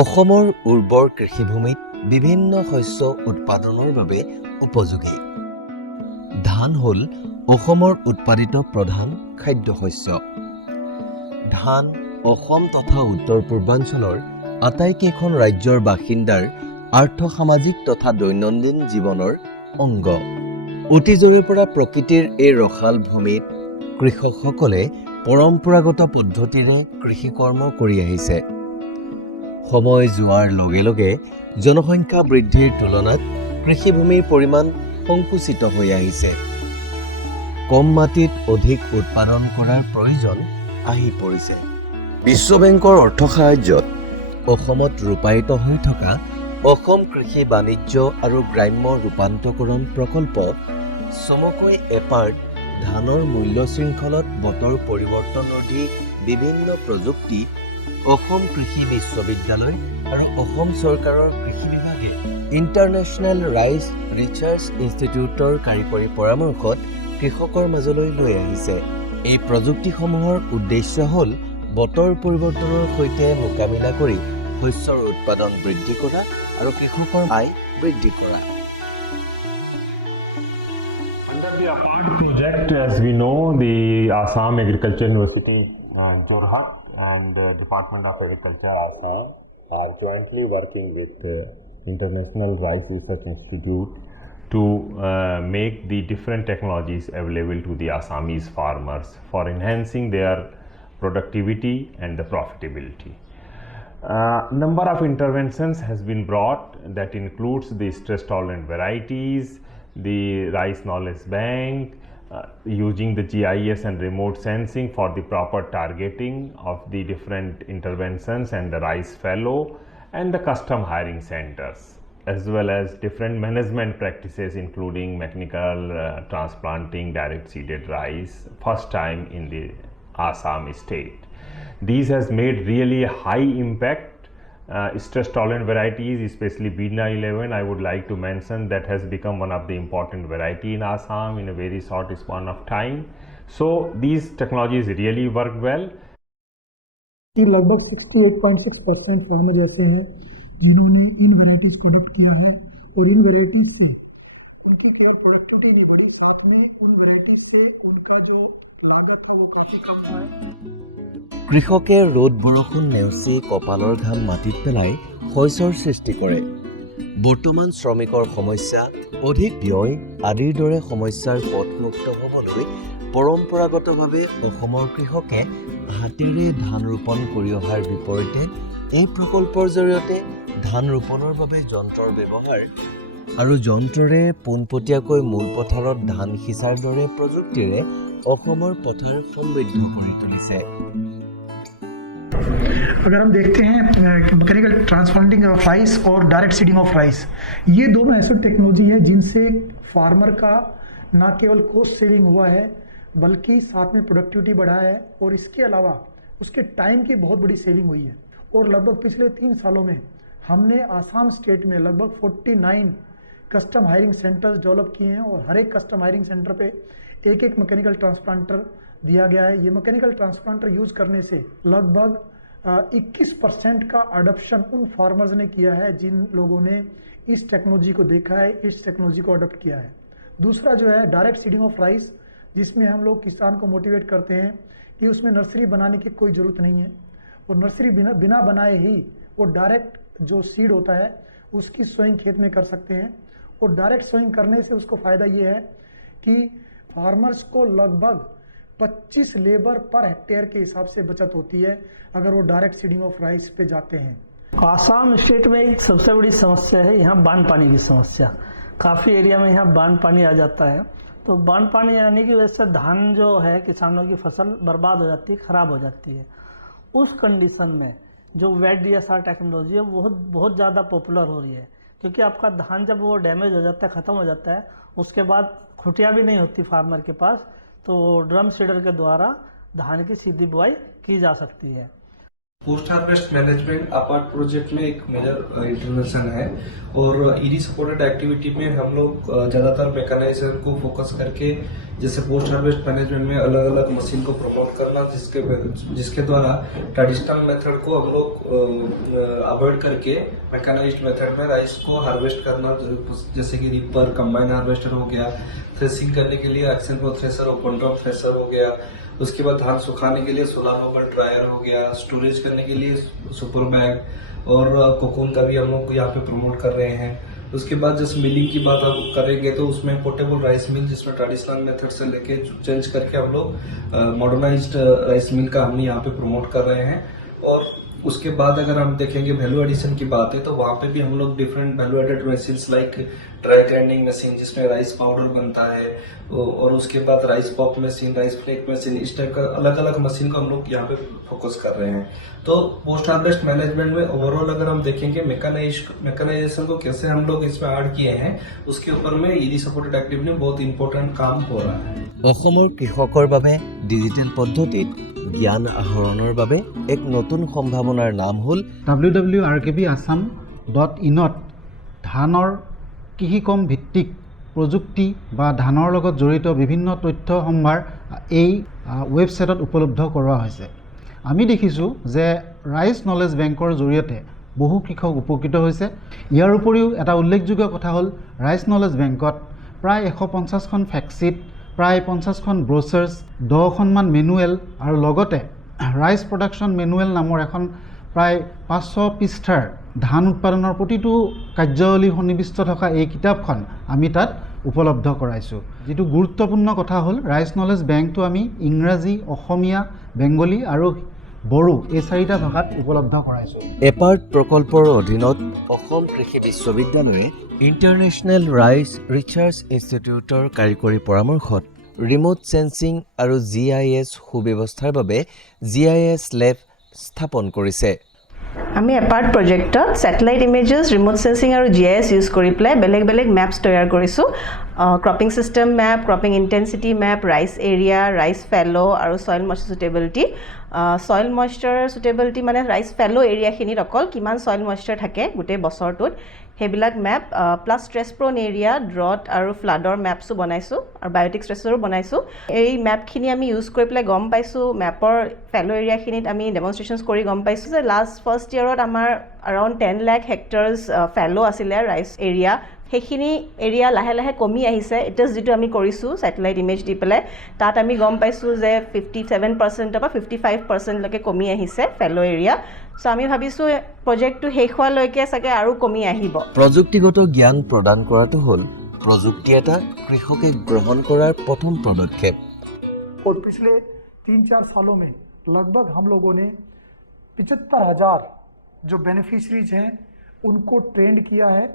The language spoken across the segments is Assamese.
অসমৰ উৰ্বৰ কৃষিভূমিত বিভিন্ন শস্য উৎপাদনৰ বাবে উপযোগী। ধান হ'ল অসমৰ উৎপাদিত প্ৰধান খাদ্য শস্য। ধান অসম তথা উত্তৰ পূৰ্বাঞ্চলৰ আটাইকেইখন ৰাজ্যৰ বাসিন্দাৰ আৰ্থ-সামাজিক তথা দৈনন্দিন জীৱনৰ অংগ। অতীজৰে পৰা প্ৰকৃতিৰ এই ৰসাল ভূমিত কৃষকসকলে পৰম্পৰাগত পদ্ধতিৰে কৃষিকৰ্ম কৰি আহিছে। সময় যোৱাৰ লগে লগে জনসংখ্যা বৃদ্ধিৰ তুলনাত কৃষিভূমিৰ পৰিমাণ সংকুচিত হৈ আহিছে। কম মাটিত অধিক উৎপাদন কৰাৰ প্ৰয়োজন আহি পৰিছে। বিশ্ব বেংকৰ অৰ্থ সাহায্যত অসমত ৰূপায়িত হৈ থকা অসম কৃষি বাণিজ্য আৰু গ্ৰাম্য ৰূপান্তৰকৰণ প্ৰকল্প চমুকৈ এপাৰ্ট ধানৰ মূল্য শৃংখলত বতৰ পৰিৱৰ্তন ৰোধী বিভিন্ন প্ৰযুক্তি অসম কৃষি বিশ্ববিদ্যালয় আৰু অসম চৰকাৰৰ কৃষি বিভাগে ইণ্টাৰনেশ্যনেল ৰাইচ ৰিচাৰ্চ ইনষ্টিটিউটৰ কাৰিকৰী পৰামৰ্শত কৃষকৰ মাজলৈ লৈ আহিছে। এই প্ৰযুক্তিসমূহৰ উদ্দেশ্য হ'ল বতৰ পৰিৱৰ্তনৰ সৈতে মোকাবিলা কৰি শস্যৰ উৎপাদন বৃদ্ধি কৰা আৰু কৃষকৰ আয় বৃদ্ধি কৰা। Under the APART project, as we know, the Assam Agriculture University, Jorhat and Department of Agriculture, Assam are jointly working with International Rice Research Institute to make the different technologies available to the Assamese farmers for enhancing their productivity and the profitability. Number of interventions has been brought that includes the stress-tolerant varieties, the rice knowledge bank, using the GIS and remote sensing for the proper targeting of the different interventions, and the rice fallow and the custom hiring centers, as well as different management practices including mechanical transplanting direct seeded rice first time in the Assam state. These has made really a high impact. Stress tolerant varieties, especially Bina 11, I would like to mention that has become one of the important variety in Assam in a very short span of time. So these technologies really work well. लगभग 68.6% फार्मर ऐसे हैं जिन्होंने इन वेराइटीज प्रोडक्ट किया है और इन वेराइटीज से उनकी ट्रेड प्रोडक्टिविटी भी बढ़ी, साथ में इन वेराइटीज से उनका जो लागत है वो काफी कम हुआ है। কৃষকে ৰ'দ বৰষুণ নেওচি কপালৰ ঘাম মাটিত পেলাই শস্যৰ সৃষ্টি কৰে। বৰ্তমান শ্ৰমিকৰ সমস্যা, অধিক ব্যয় আদিৰ দৰে সমস্যাৰ পথমুক্ত হ'বলৈ পৰম্পৰাগতভাৱে অসমৰ কৃষকে হাতেৰে ধান ৰোপণ কৰি অহাৰ বিপৰীতে এই প্ৰকল্পৰ জৰিয়তে ধান ৰোপণৰ বাবে যন্ত্ৰৰ ব্যৱহাৰ আৰু যন্ত্ৰৰে পোনপটীয়াকৈ মূল পথাৰত ধান সিঁচাৰ দৰে প্ৰযুক্তিৰে অসমৰ পথাৰ সমৃদ্ধ কৰি তুলিছে। अगर हम देखते हैं मैकेनिकल ट्रांसप्लांटिंग ऑफ राइस और डायरेक्ट सीडिंग ऑफ राइस, ये दोनों ऐसी टेक्नोलॉजी है जिनसे फार्मर का ना केवल कॉस्ट सेविंग हुआ है बल्कि साथ में प्रोडक्टिविटी बढ़ा है और इसके अलावा उसके टाइम की बहुत बड़ी सेविंग हुई है। और लगभग पिछले 3 सालों में हमने आसाम स्टेट में लगभग 49 कस्टम हायरिंग सेंटर्स डेवलप किए हैं और हर एक कस्टम हायरिंग सेंटर पे एक एक मैकेनिकल ट्रांसप्लांटर दिया गया है। ये मैकेनिकल ट्रांसप्लांटर यूज करने से लगभग 21% का अडॉप्शन उन फार्मर्स ने किया है जिन लोगों ने इस टेक्नोलॉजी को देखा है, इस टेक्नोलॉजी को अडॉप्ट किया है। दूसरा जो है डायरेक्ट सीडिंग ऑफ राइस, जिसमें हम लोग किसान को मोटिवेट करते हैं कि उसमें नर्सरी बनाने की कोई ज़रूरत नहीं है और नर्सरी बिना बनाए ही वो डायरेक्ट जो सीड होता है उसकी सोइंग खेत में कर सकते हैं। और डायरेक्ट सोइंग करने से उसको फ़ायदा ये है कि फार्मर्स को लगभग 25 लेबर पर हेक्टेयर के हिसाब से बचत होती है अगर वो डायरेक्ट सीडिंग ऑफ राइस पे जाते हैं। आसाम स्टेट में एक सबसे बड़ी समस्या है यहाँ बांध पानी की समस्या। काफ़ी एरिया में यहाँ बांध पानी आ जाता है, तो बांध पानी आने की वजह से धान जो है किसानों की फसल बर्बाद हो जाती है, ख़राब हो जाती है। उस कंडीशन में जो वेट DSR टेक्नोलॉजी है वो बहुत ज़्यादा पॉपुलर हो रही है, क्योंकि आपका धान जब वो डैमेज हो जाता है, ख़त्म हो जाता है, उसके बाद खुटिया भी नहीं होती फार्मर के पास, तो ड्रम सीडर के द्वारा धान की सीधी बुआई की जा सकती है। Post harvest management apart project में एक मेजर इंटरवेंशन है और ईडी सपोर्टेड एक्टिविटी में हम लोग ज़्यादातर मैकेनाइजेशन को फोकस करके जैसे पोस्ट हार्वेस्ट मैनेजमेंट में अलग अलग मशीन को प्रमोट करना, जिसके द्वारा ट्रेडिशनल मेथड को हम लोग अवॉइड करके मैकेनाइज्ड मेथड में राइस को हार्वेस्ट करना, जैसे कि रीपर, कंबाइन हार्वेस्टर हो गया, थ्रेसिंग करने के लिए excel pro thresher, open drum thresher हो गया, उसके बाद धान सुखाने के लिए सोलर मोबाइल ड्रायर हो गया, स्टोरेज करने के लिए सुपर बैग और कोकून का भी हम लोग यहाँ पे प्रमोट कर रहे हैं। उसके बाद जैसे मिलिंग की बात हम करेंगे तो उसमें पोर्टेबल राइस मिल, जिसमें ट्रेडिशनल मेथड से लेके चेंज करके हम लोग मॉडर्नाइज्ड राइस मिल का हमने यहाँ पे प्रमोट कर रहे हैं। और उसके बाद अगर हम देखेंगे वैल्यू एडिशन की बात है तो वहाँ पे भी हम लोग different value added machine like dry grinding machine जिसमें राइस पाउडर बनता है, और उसके बाद rice pop machine, rice flake machine, इस टाइप का अलग अलग मशीन को हम लोग यहाँ पे फोकस कर रहे हैं। तो पोस्ट हार्वेस्ट मैनेजमेंट में ओवरऑल अगर हम देखेंगे मैकेनाइजेशन को कैसे हम लोग इसमें ऐड किए हैं, उसके ऊपर में ईडी सपोर्टेड एक्टिविटी में बहुत इंपॉर्टेंट काम हो रहा है। অসমৰ কৃষকৰ বাবে ডিজিটেল পদ্ধতিত জ্ঞান আহৰণৰ বাবে এক নতুন সম্ভাৱনাৰ নাম হ'ল www.rkbassam.in ধানৰ কৃষিকৰ্ম ভিত্তিক প্ৰযুক্তি বা ধানৰ লগত জড়িত বিভিন্ন তথ্য সম্ভাৰ এই ৱেবছাইটত উপলব্ধ কৰোৱা হৈছে। আমি দেখিছোঁ যে ৰাইচ নলেজ বেংকৰ জৰিয়তে বহু কৃষক উপকৃত হৈছে। ইয়াৰ উপৰিও এটা উল্লেখযোগ্য কথা হ'ল ৰাইচ নলেজ বেংকত প্ৰায় 150খন ফেক্টশ্বীট, প্ৰায় 50খন ব্ৰচাৰ্ছ, 10খনমান মেনুৱেল আৰু লগতে ৰাইচ প্ৰডাকশ্যন মেনুৱেল নামৰ এখন প্ৰায় 500 পৃষ্ঠাৰ ধান উৎপাদনৰ প্ৰতিটো কাৰ্যাৱলী সন্নিৱিষ্ট থকা এই কিতাপখন আমি তাত উপলব্ধ কৰাইছোঁ। যিটো গুৰুত্বপূৰ্ণ কথা হ'ল ৰাইচ নলেজ বেংকটো আমি ইংৰাজী, অসমীয়া, বেংগলী আৰু বড়ো এই 4টা ভাষাত উপলব্ধ কৰাইছোঁ। এপাৰ্ট প্ৰকল্পৰ অধীনত অসম কৃষি বিশ্ববিদ্যালয়ে ইণ্টাৰনেশ্যনেল ৰাইচ ৰিচাৰ্চ ইনষ্টিটিউটৰ কাৰিকৰী পৰামৰ্শত ৰিম'ট সেন্সিং আৰু GIS সুব্যৱস্থাৰ বাবে GIS লেব স্থাপন কৰিছে। আমি এপাৰ্ট প্ৰজেক্টত ছেটেলাইট ইমেজেছ, ৰিম'ট সেন্সিং আৰু GIS ইউজ কৰি পেলাই বেলেগ বেলেগ মেপছ তৈয়াৰ কৰিছোঁ। Cropping system map, cropping intensity map, rice area, rice fallow' আৰু soil moisture suitability. Soil moisture suitability মানে ৰাইচ ফেল' এৰিয়াখিনিত অকল কিমান ছইল মইশ্চাৰ থাকে গোটেই বছৰটোত, সেইবিলাক map, plus stress prone area, drought আৰু ফ্লাডৰ মেপছো বনাইছোঁ আৰু বায়'টিক ষ্ট্ৰেছৰো বনাইছোঁ। এই মেপখিনি আমি ইউজ কৰি পেলাই গম পাইছোঁ, মেপৰ ফেল' এৰিয়াখিনিত আমি ডেমনষ্ট্ৰেশ্যনছ কৰি গম পাইছোঁ যে ফাৰ্ষ্ট ইয়েৰত আমাৰ around 10 lakh hectares ফেল' আছিলে ৰাইচ এৰিয়া। সেইখিনি এৰিয়া লাহে লাহে কমি আহিছে। এতিয়া যিটো আমি কৰিছোঁ ছেটেলাইট ইমেজ দি পেলাই, তাত আমি গম পাইছোঁ যে 57% বা 55%লৈকে কমি আহিছে ফেল' এৰিয়া। চ' আমি ভাবিছোঁ প্ৰজেক্টটো শেষ হোৱালৈকে চাগে আৰু কমি আহিব। প্ৰযুক্তিগত জ্ঞান প্ৰদান কৰাটো হ'ল প্ৰযুক্তি এটা কৃষকে গ্ৰহণ কৰাৰ প্ৰথম পদক্ষেপ। और पिछले 3-4 सालों में लगभग हम लोगों ने 75,000 जो बेनिफिशरीज हैं उनको ट्रेंड किया है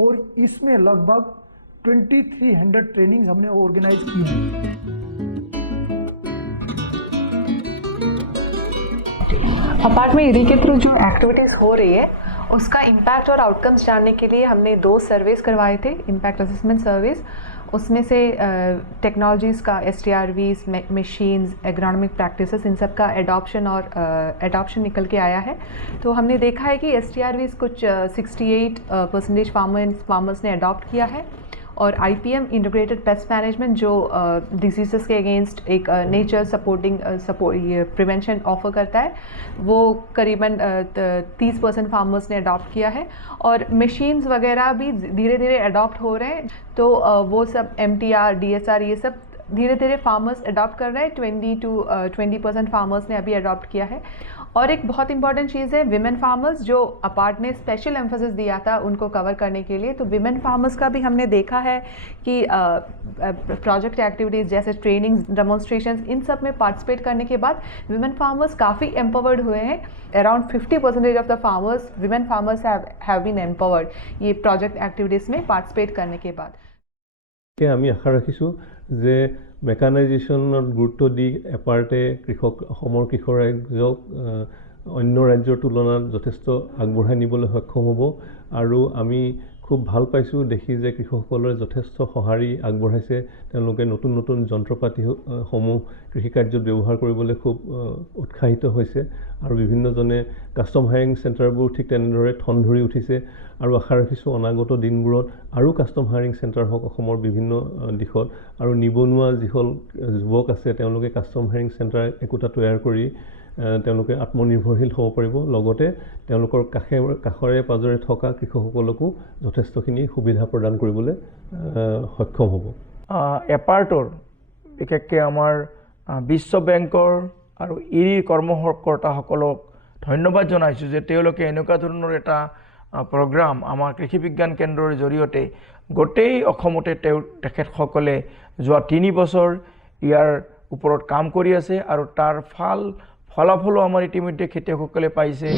और इसमें लगभग 2300 ट्रेनिंग्स हमने ऑर्गेनाइज की हैं। अपार्ट में ईडी के थ्रू जो एक्टिविटीज़ हो रही है उसका इम्पैक्ट और आउटकम्स जानने के लिए हमने 2 सर्वेस करवाए थे, इम्पैक्ट असेसमेंट सर्वेस। उसमें से टेक्नोलॉजीज़ का, STRVs, मशीन्स, एग्रोनॉमिक प्रैक्टिसेस, इन सब का एडॉप्शन निकल के आया है। तो हमने देखा है कि STRVs कुछ 68% फार्मर्स ने अडॉप्ट किया है, और IPM इंटीग्रेटेड पेस्ट मैनेजमेंट जो डिजीज़ के अगेंस्ट एक नेचर प्रिवेंशन ऑफर करता है, वो करीबन 30% फार्मर्स ने अडॉप्ट किया है। और मशीन्स वगैरह भी धीरे धीरे अडॉप्ट हो रहे हैं। तो वो सब MTR, DSR ये सब धीरे धीरे फार्मर्स अडॉप्ट कर रहे हैं। 20% फार्मर्स ने अभी अडॉप्ट किया है। और एक बहुत इंपॉर्टेंट चीज़ है विमेन फार्मर्स, जो अपार्ट ने स्पेशल एम्फोसिस दिया था उनको कवर करने के लिए। तो विमेन फार्मर्स का भी हमने देखा है कि प्रोजेक्ट एक्टिविटीज़ जैसे ट्रेनिंग्स, डेमोन्स्ट्रेशंस, इन सब में पार्टिसिपेट करने के बाद विमेन फार्मर्स काफ़ी एम्पावर्ड हुए हैं। Around 50% of the farmers, women farmers have been empowered ये प्रोजेक्ट एक्टिविटीज़ में पार्टिसिपेट करने के बाद। আমি আশা ৰাখিছোঁ যে মেকানাইজেশ্যনত গুৰুত্ব দি এপাৰ্টে অসমৰ কৃষকৰাজ্যক অন্য ৰাজ্যৰ তুলনাত যথেষ্ট আগবঢ়াই নিবলৈ সক্ষম হ'ব। আৰু আমি খুব ভাল পাইছোঁ দেখি যে কৃষকসকলে যথেষ্ট সঁহাৰি আগবঢ়াইছে। তেওঁলোকে নতুন নতুন যন্ত্ৰপাতিসমূহ কৃষিকাৰ্যত ব্যৱহাৰ কৰিবলৈ খুব উৎসাহিত হৈছে আৰু বিভিন্নজনে কাষ্টম হায়াৰিং চেণ্টাৰবোৰ ঠিক তেনেদৰে ঠন ধৰি উঠিছে আৰু আশা ৰাখিছোঁ অনাগত দিনবোৰত আৰু কাষ্টম হায়াৰিং চেণ্টাৰ হওক অসমৰ বিভিন্ন দিশত আৰু নিবনুৱা যিসকল যুৱক আছে তেওঁলোকে কাষ্টম হায়াৰিং চেণ্টাৰ একোটা তৈয়াৰ কৰি তেওঁলোকে আত্মনিৰ্ভৰশীল হ'ব পাৰিব, লগতে তেওঁলোকৰ কাষৰে পাজৰে থকা কৃষকসকলকো যথেষ্টখিনি সুবিধা প্ৰদান কৰিবলৈ সক্ষম হ'ব। এপাৰ্টৰ বিশেষকৈ আমাৰ বিশ্ব বেংকৰ আৰু ইৰিৰ কৰ্মকৰ্তাসকলক ধন্যবাদ জনাইছোঁ যে তেওঁলোকে এনেকুৱা ধৰণৰ এটা প্ৰগ্ৰাম আমাৰ কৃষি বিজ্ঞান কেন্দ্ৰৰ জৰিয়তে গোটেই অসমতে তেখেতসকলে যোৱা 3 বছৰ ইয়াৰ ওপৰত কাম কৰি আছে আৰু তাৰ ফলাফলো আমাৰ ইতিমধ্যে খেতিয়কসকলে পাইছে।